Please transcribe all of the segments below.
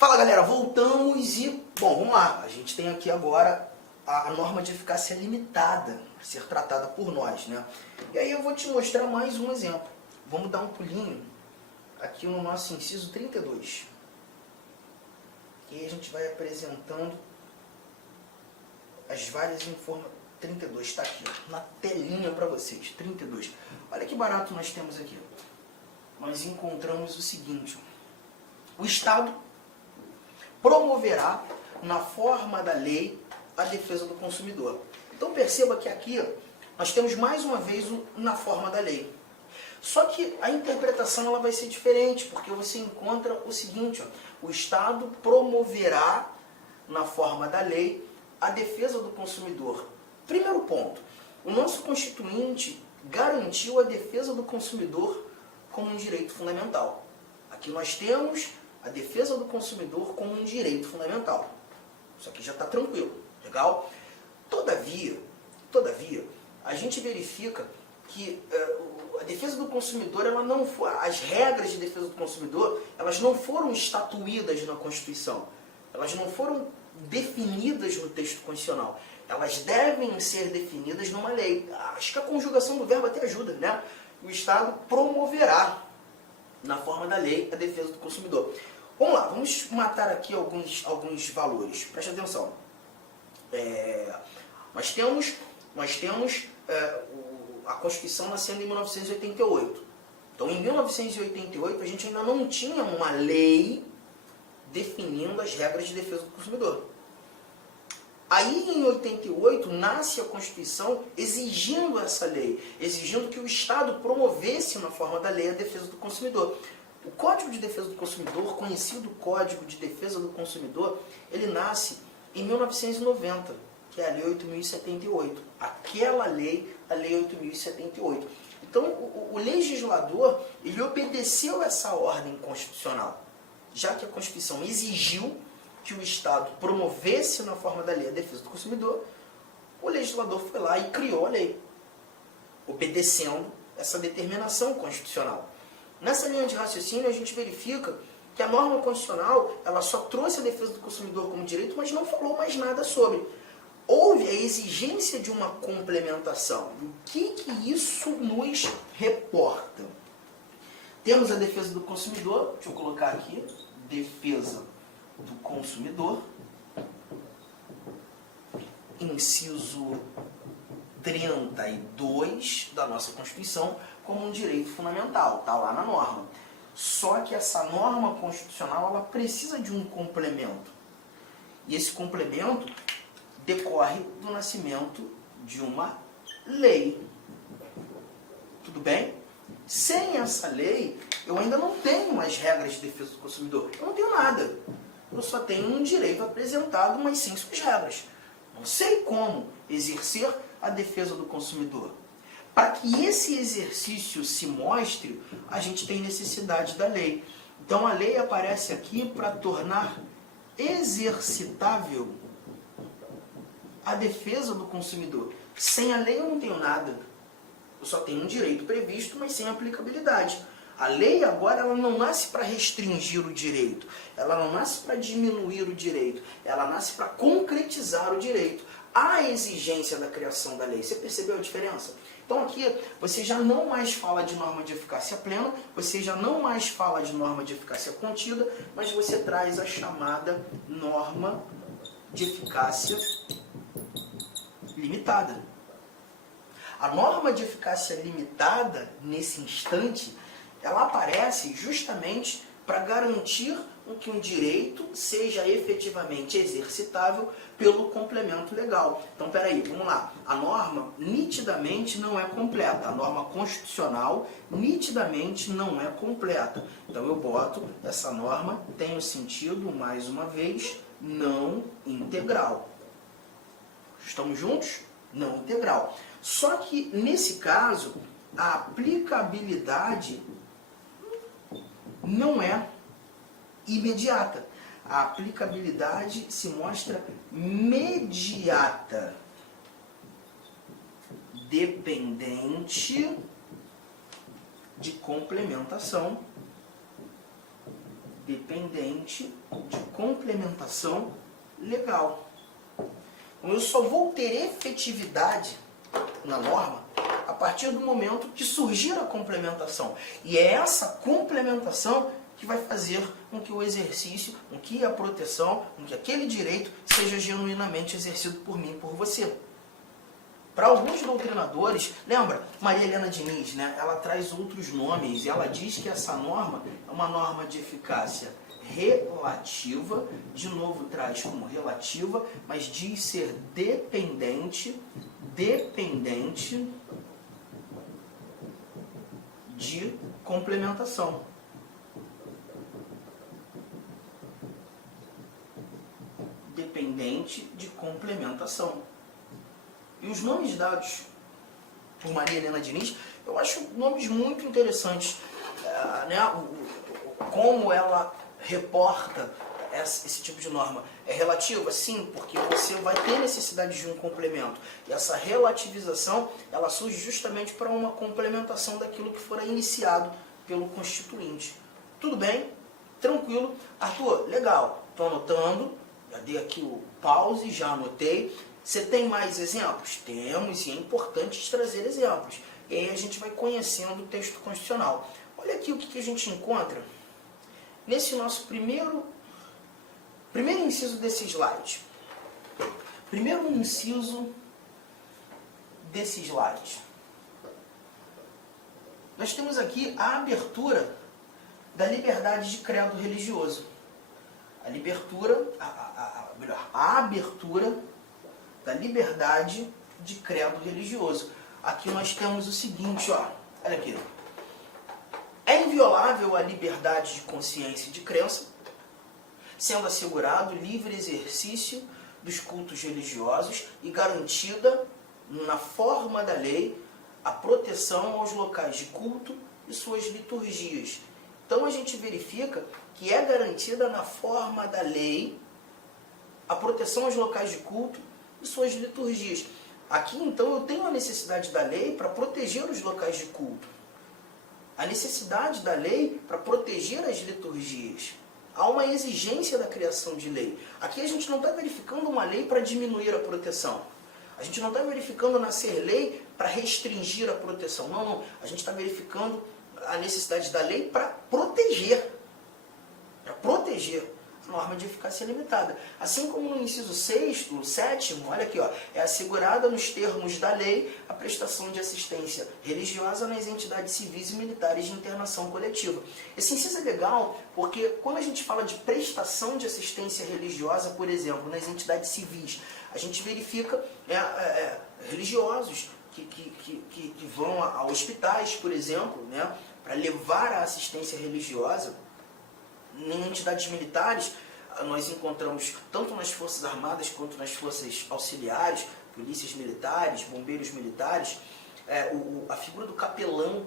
Fala galera, voltamos e, bom, vamos lá. A gente tem aqui agora a norma de eficácia limitada a ser tratada por nós, né? E aí eu vou te mostrar mais um exemplo. Vamos dar um pulinho aqui no nosso inciso 32. E aí a gente vai apresentando as várias informações. 32, está aqui, ó, na telinha para vocês, 32. Olha que barato nós temos aqui. Nós encontramos o seguinte: o Estado promoverá, na forma da lei, a defesa do consumidor. Então perceba que aqui nós temos mais uma vez o na forma da lei. Só que a interpretação ela vai ser diferente, porque você encontra o seguinte: ó, o Estado promoverá, na forma da lei, a defesa do consumidor. Primeiro ponto, o nosso Constituinte garantiu a defesa do consumidor como um direito fundamental. Aqui nós temos a defesa do consumidor como um direito fundamental. Isso aqui já está tranquilo, legal? Todavia, a gente verifica que a defesa do consumidor, ela não foi, as regras de defesa do consumidor, elas não foram estatuídas na Constituição. Elas não foram definidas no texto constitucional. Elas devem ser definidas numa lei. Acho que a conjugação do verbo até ajuda, né? O Estado promoverá, na forma da lei, a defesa do consumidor. Vamos lá, vamos matar aqui alguns valores. Preste atenção. Nós temos a Constituição nascendo em 1988. Então, em 1988, a gente ainda não tinha uma lei definindo as regras de defesa do consumidor. Aí, em 88, nasce a Constituição exigindo essa lei, exigindo que o Estado promovesse, na forma da lei, a defesa do consumidor. O Código de Defesa do Consumidor, conhecido Código de Defesa do Consumidor, ele nasce em 1990, que é a Lei 8.078. Aquela lei, a Lei 8.078. Então, o legislador, ele obedeceu essa ordem constitucional, já que a Constituição exigiu que o Estado promovesse, na forma da lei, a defesa do consumidor, o legislador foi lá e criou a lei, obedecendo essa determinação constitucional. Nessa linha de raciocínio, a gente verifica que a norma constitucional ela só trouxe a defesa do consumidor como direito, mas não falou mais nada sobre. Houve a exigência de uma complementação. O que isso nos reporta? Temos a defesa do consumidor, deixa eu colocar aqui, defesa do consumidor, inciso 32 da nossa Constituição, como um direito fundamental, está lá na norma. Só que essa norma constitucional ela precisa de um complemento. E esse complemento decorre do nascimento de uma lei. Tudo bem? Sem essa lei, eu ainda não tenho mais regras de defesa do consumidor. Eu não tenho nada. Eu só tenho um direito apresentado, mas sem suas regras. Não sei como exercer a defesa do consumidor. Para que esse exercício se mostre, a gente tem necessidade da lei. Então a lei aparece aqui para tornar exercitável a defesa do consumidor. Sem a lei eu não tenho nada. Eu só tenho um direito previsto, mas sem aplicabilidade. A lei agora ela não nasce para restringir o direito, ela não nasce para diminuir o direito, ela nasce para concretizar o direito. Há exigência da criação da lei. Você percebeu a diferença? Então aqui você já não mais fala de norma de eficácia plena, você já não mais fala de norma de eficácia contida, mas você traz a chamada norma de eficácia limitada. A norma de eficácia limitada, nesse instante, ela aparece justamente para garantir que um direito seja efetivamente exercitável pelo complemento legal. Então, peraí, vamos lá. A norma nitidamente não é completa. A norma constitucional nitidamente não é completa. Então, eu boto essa norma tem o sentido, mais uma vez, não integral. Estamos juntos? Não integral. Só que, nesse caso, a aplicabilidade não é imediata. A aplicabilidade se mostra mediata, dependente de complementação dependente de complementação legal. Então, eu só vou ter efetividade na norma a partir do momento que surgir a complementação. E é essa complementação que vai fazer com que o exercício, com que a proteção, com que aquele direito seja genuinamente exercido por mim e por você. Para alguns doutrinadores, lembra, Maria Helena Diniz, né? Ela traz outros nomes e ela diz que essa norma é uma norma de eficácia relativa, de novo traz como relativa, mas diz ser dependente de complementação. Dependente de complementação. E os nomes dados por Maria Helena Diniz, eu acho nomes muito interessantes, né? Como ela reporta esse tipo de norma. É relativa? Sim, porque você vai ter necessidade de um complemento. E essa relativização, ela surge justamente para uma complementação daquilo que fora iniciado pelo constituinte. Tudo bem? Tranquilo? Arthur, legal. Estou anotando. Já dei aqui o pause, já anotei. Você tem mais exemplos? Temos, e é importante trazer exemplos. E aí a gente vai conhecendo o texto constitucional. Olha aqui o que a gente encontra nesse nosso primeiro inciso desse slide. Primeiro inciso desse slide. Nós temos aqui a abertura da liberdade de credo religioso. A abertura da liberdade de credo religioso. Aqui nós temos o seguinte, ó, olha aqui. É inviolável a liberdade de consciência e de crença, sendo assegurado o livre exercício dos cultos religiosos e garantida, na forma da lei, a proteção aos locais de culto e suas liturgias. Então a gente verifica que é garantida na forma da lei a proteção aos locais de culto e suas liturgias. Aqui, então, eu tenho a necessidade da lei para proteger os locais de culto. A necessidade da lei para proteger as liturgias. Há uma exigência da criação de lei. Aqui a gente não está verificando uma lei para diminuir a proteção. A gente não está verificando nascer lei para restringir a proteção. Não, não. A gente está verificando a necessidade da lei para proteger. Para proteger. Norma de eficácia limitada. Assim como no inciso 6º, 7º, olha aqui, ó, é assegurada nos termos da lei a prestação de assistência religiosa nas entidades civis e militares de internação coletiva. Esse inciso é legal porque quando a gente fala de prestação de assistência religiosa, por exemplo, nas entidades civis, a gente verifica religiosos que vão a hospitais, por exemplo, né, para levar a assistência religiosa. Em entidades militares, nós encontramos, tanto nas Forças Armadas quanto nas Forças Auxiliares, polícias militares, bombeiros militares, a figura do capelão,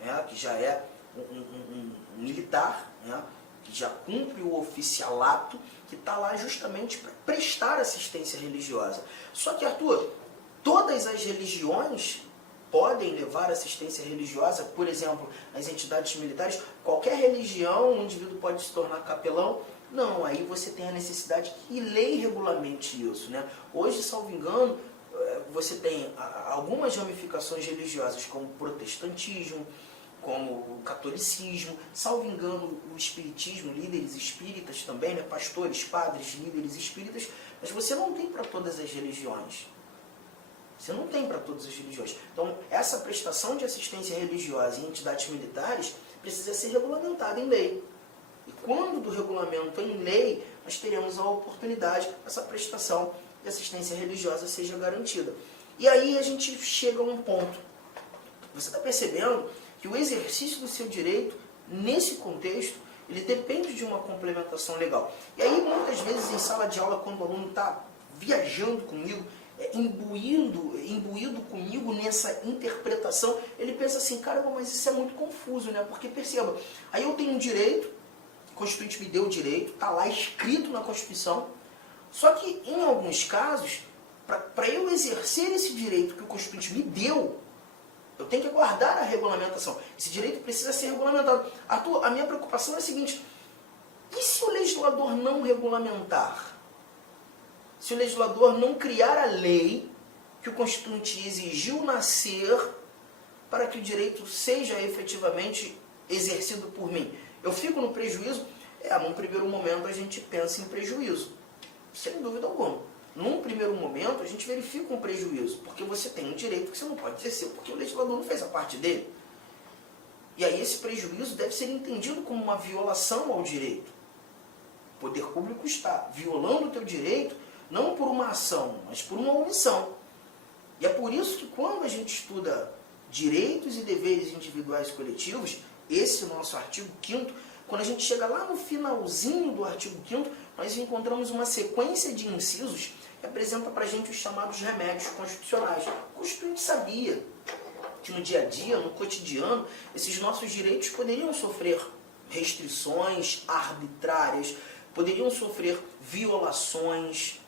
né, que já é um militar, né, que já cumpre o oficialato, que está lá justamente para prestar assistência religiosa. Só que, Arthur, todas as religiões podem levar assistência religiosa, por exemplo, nas entidades militares. Qualquer religião, um indivíduo pode se tornar capelão? Não, aí você tem a necessidade que lei regulamente isso, né? Hoje, salvo engano, você tem algumas ramificações religiosas, como o protestantismo, como o catolicismo, salvo engano, o espiritismo, líderes espíritas também, né? Pastores, padres, líderes espíritas, mas você não tem para todas as religiões. Você não tem para todas as religiões. Então, essa prestação de assistência religiosa em entidades militares precisa ser regulamentada em lei. E quando do regulamento em lei, nós teremos a oportunidade que essa prestação de assistência religiosa seja garantida. E aí a gente chega a um ponto. Você está percebendo que o exercício do seu direito, nesse contexto, ele depende de uma complementação legal. E aí, muitas vezes, em sala de aula, quando o aluno está viajando comigo, imbuído comigo nessa interpretação, ele pensa assim, caramba, mas isso é muito confuso, né? Porque perceba, aí eu tenho um direito, o Constituinte me deu o direito, está lá escrito na Constituição, só que em alguns casos, para eu exercer esse direito que o Constituinte me deu, eu tenho que aguardar a regulamentação. Esse direito precisa ser regulamentado. Arthur, a minha preocupação é a seguinte, E se o legislador não regulamentar? Se o legislador não criar a lei que o Constituinte exigiu nascer para que o direito seja efetivamente exercido por mim? Eu fico no prejuízo? Num primeiro momento a gente pensa em prejuízo, sem dúvida alguma. Num primeiro momento a gente verifica um prejuízo, porque você tem um direito que você não pode exercer, porque o legislador não fez a parte dele. E aí esse prejuízo deve ser entendido como uma violação ao direito. O poder público está violando o teu direito, não por uma ação, mas por uma omissão. E é por isso que quando a gente estuda direitos e deveres individuais e coletivos, esse nosso artigo 5º, quando a gente chega lá no finalzinho do artigo 5º, nós encontramos uma sequência de incisos que apresenta para a gente os chamados remédios constitucionais. O Constituinte sabia que no dia a dia, no cotidiano, esses nossos direitos poderiam sofrer restrições arbitrárias, poderiam sofrer violações,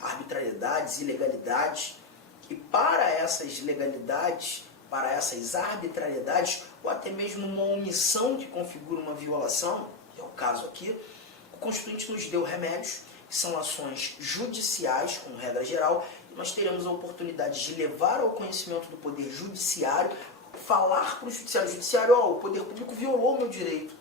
arbitrariedades, ilegalidades. E para essas legalidades, para essas arbitrariedades, ou até mesmo uma omissão que configura uma violação, que é o caso aqui, o Constituinte nos deu remédios, que são ações judiciais, como regra geral, e nós teremos a oportunidade de levar ao conhecimento do Poder Judiciário, falar para o Judiciário, o Poder Público violou o meu direito.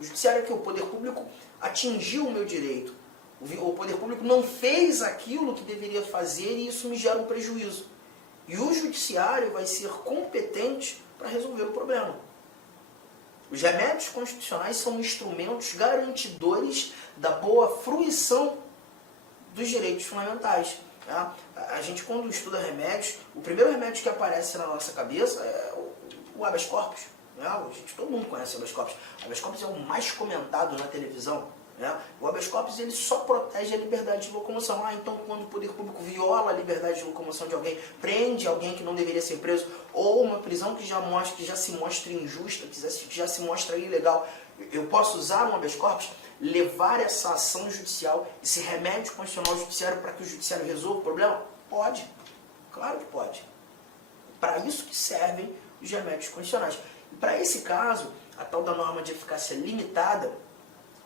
O Judiciário é que o Poder Público atingiu o meu direito. O Poder Público não fez aquilo que deveria fazer e isso me gera um prejuízo. E o Judiciário vai ser competente para resolver o problema. Os remédios constitucionais são instrumentos garantidores da boa fruição dos direitos fundamentais. Tá? A gente, quando estuda remédios, o primeiro remédio que aparece na nossa cabeça é o habeas corpus. Né? Todo mundo conhece o habeas corpus. O habeas corpus é o mais comentado na televisão. Né? O habeas corpus ele só protege a liberdade de locomoção. Então, quando o poder público viola a liberdade de locomoção de alguém, prende alguém que não deveria ser preso, ou uma prisão que já se mostra injusta, que já se mostra ilegal, eu posso usar um habeas corpus, levar essa ação judicial, esse remédio constitucional judiciário para que o judiciário resolva o problema? Pode. Claro que pode. Para isso que servem os remédios constitucionais. E para esse caso, a tal da norma de eficácia limitada,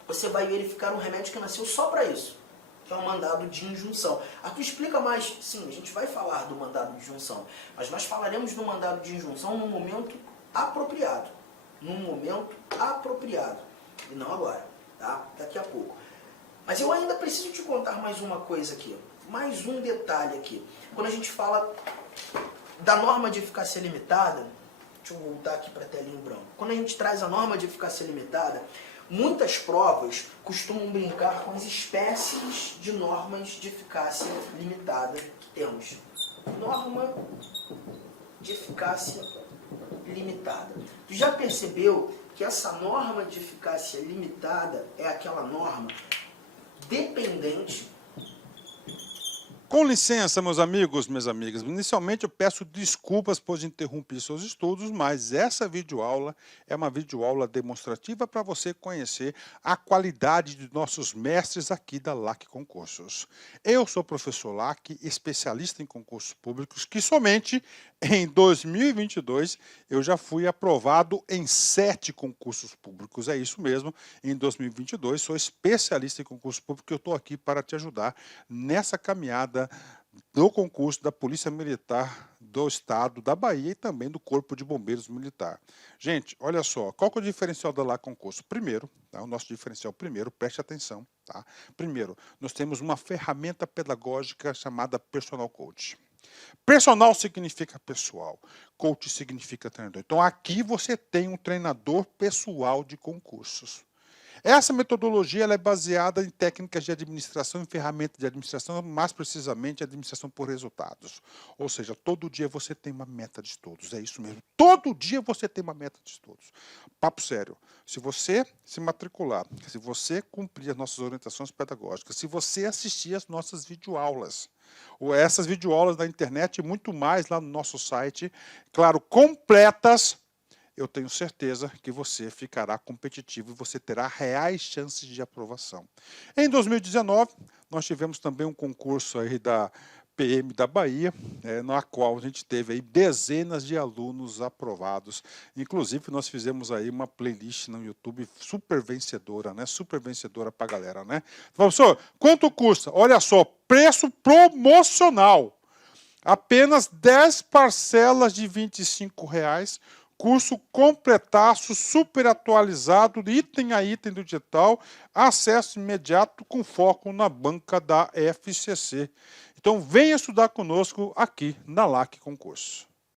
você vai verificar um remédio que nasceu só para isso, que é o mandado de injunção. Aqui explica mais, sim, a gente vai falar do mandado de injunção, mas nós falaremos do mandado de injunção num momento apropriado. Num momento apropriado. E não agora, tá? Daqui a pouco. Mas eu ainda preciso te contar mais uma coisa aqui, mais um detalhe aqui. Quando a gente fala da norma de eficácia limitada, deixa eu voltar aqui para a telinha em branco. Quando a gente traz a norma de eficácia limitada, muitas provas costumam brincar com as espécies de normas de eficácia limitada que temos. Norma de eficácia limitada. Tu já percebeu que essa norma de eficácia limitada é aquela norma dependente? Com licença, meus amigos, minhas amigas, inicialmente eu peço desculpas por interromper seus estudos, mas essa videoaula é uma videoaula demonstrativa para você conhecer a qualidade de nossos mestres aqui da LAC Concursos. Eu sou o professor LAC, especialista em concursos públicos, que somente em 2022 eu já fui aprovado em 7 concursos públicos. É isso mesmo, em 2022 sou especialista em concurso público e eu estou aqui para te ajudar nessa caminhada do concurso da Polícia Militar do Estado da Bahia e também do Corpo de Bombeiros Militar. Gente, olha só, qual que é o diferencial da LAC Concurso? Primeiro, tá, o nosso diferencial primeiro, preste atenção, tá? Primeiro, nós temos uma ferramenta pedagógica chamada Personal Coach. Personal significa pessoal, coach significa treinador. Então aqui você tem um treinador pessoal de concursos. Essa metodologia ela é baseada em técnicas de administração e ferramentas de administração, mais precisamente administração por resultados. Ou seja, todo dia você tem uma meta de estudos, é isso mesmo. Todo dia você tem uma meta de estudos. Papo sério, se você se matricular, se você cumprir as nossas orientações pedagógicas, se você assistir às nossas videoaulas, ou essas videoaulas na internet e muito mais lá no nosso site, claro, completas, eu tenho certeza que você ficará competitivo e você terá reais chances de aprovação. Em 2019, nós tivemos também um concurso aí da PM da Bahia, na qual a gente teve aí dezenas de alunos aprovados. Inclusive, nós fizemos aí uma playlist no YouTube super vencedora, né? Super vencedora pra galera, né? Professor, quanto custa? Olha só, preço promocional. Apenas 10 parcelas de R$ 25,00. Curso completaço, super atualizado, item a item do digital, acesso imediato com foco na banca da FCC. Então venha estudar conosco aqui na LAC Concurso.